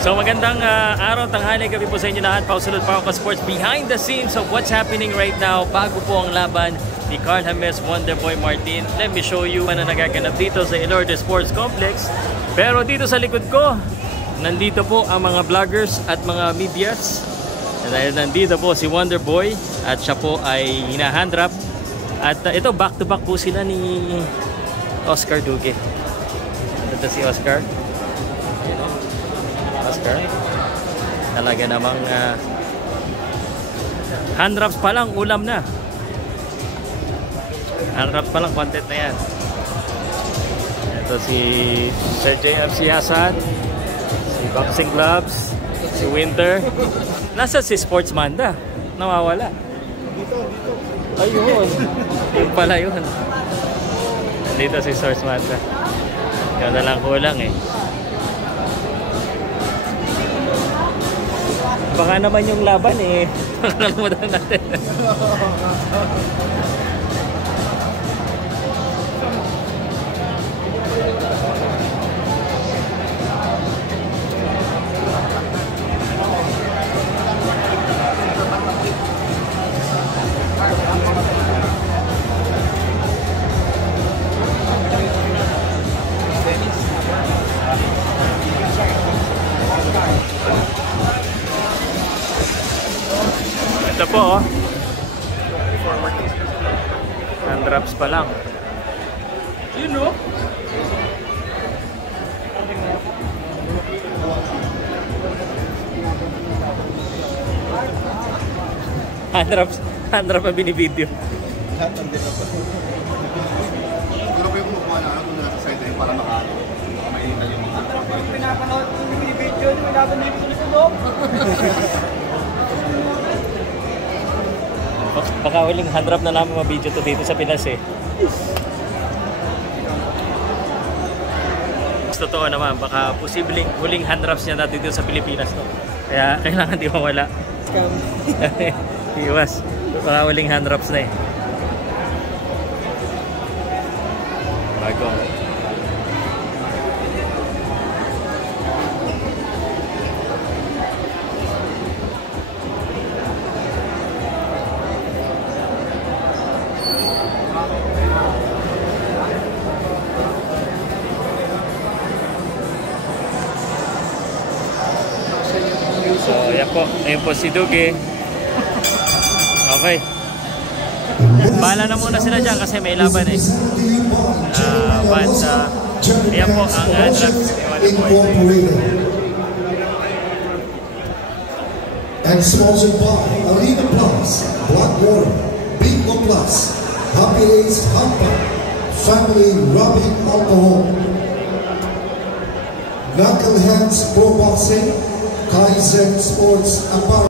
So magandang araw, tanghali, gabi po sa inyo lahat. Pausulot pa ako ka-sports behind the scenes of what's happening right now bago po ang laban ni Carl James Wonderboy Martin. Let me show you ano nagaganap dito sa Ilorde Sports Complex. Pero dito sa likod ko, nandito po ang mga vloggers at mga medias. Dahil nandito po si Wonderboy at siya po ay hinahandrap. At ito back to back po sila ni Oscar Duque. Ito si Oscar. Oscar. Talaga namang handraps pa lang, ulam na. Handraps pa lang, content na yan. Ito si Sir JFC Hasan, si Boxing Gloves, si Winter. Nasa si Sportsmanda? Nawawala. Ayun. Yung pala yun. Dito si Sportsmanda. Yun na lang kulang eh. Baka naman yung laban eh. Nakalimutan natin. Ito po oh. Handraps pa lang. You know? Handraps pa binibideo. Lahat ang din ako. Siguro ko yung kumukuha na ano kung nasa side rin para makainitan yung mga handrap. Pinapanood ko yung binibideo, wala ba dito sa loob? Baka huling handrap na namin mabideo to dito sa Pinas eh. Totoo naman, baka posibleng huling handraps niya natin dito sa Pilipinas to. Kaya kailangan di mawala. Scam. Iwas. Baka huling handraps na eh. Bago. So, yan po. Ngayon po si Duque. Okay. Bahala na muna sila dyan kasi may laban eh. Ayan po ang handraps ni Wonderboy. And sponsored by Arena Plus, Blackwater, Bingo Plus, Happy Ace Hampa, Family Rubbing Alcohol, Knuckleheads Pro Boxing, Kaizen Sports Apparel.